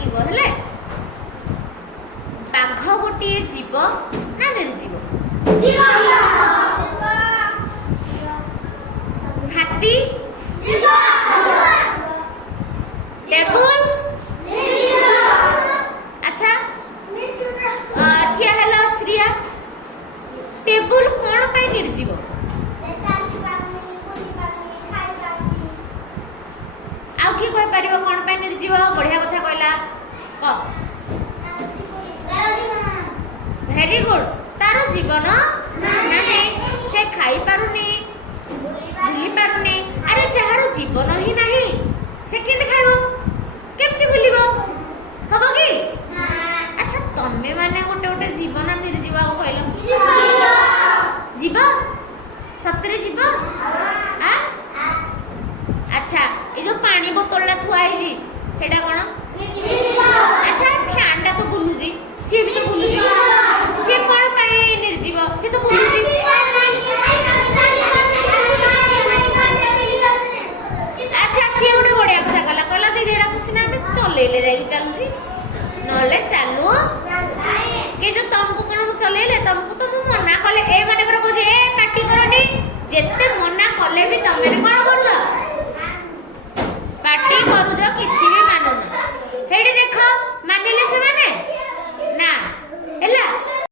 डाकिब हेले बाघ गोटे जीव ना निर्जीव हाथी टेबुल अच्छा ठिया हेला श्रिया टेबुल कौन पे निर्जीव आउ किए कहि परिबो कौन पे निर्जीव बढ़िया कथा कहला क वेरी गुड तार जीवन नहीं से खाई पारुनी बुली पारुनी अरे जहार जीवन ही नहीं से केंद खाइबो केमती बुलिबो हबो की अच्छा तमे माने गोटे गोटे जीवन निर्जीव को कहलो जीव सतरे जीव हां अच्छा ए जो पानी बोतल ला थुआ है जी हेडा कोन अच्छा फैन टा तो बुलुजी से भी तो बुलुजी से कोन पाए निर्जीव से तो बुलुजी अच्छा से उडे बढ़िया कथा कला कला से जेडा कुछ ना में चले ले जाई चलुजी नले चालू के जो तुमको कोन चले ले तुमको तो मु मना कले ए माने कर को जे काटी करनी जेते मना कले भी तमे कोन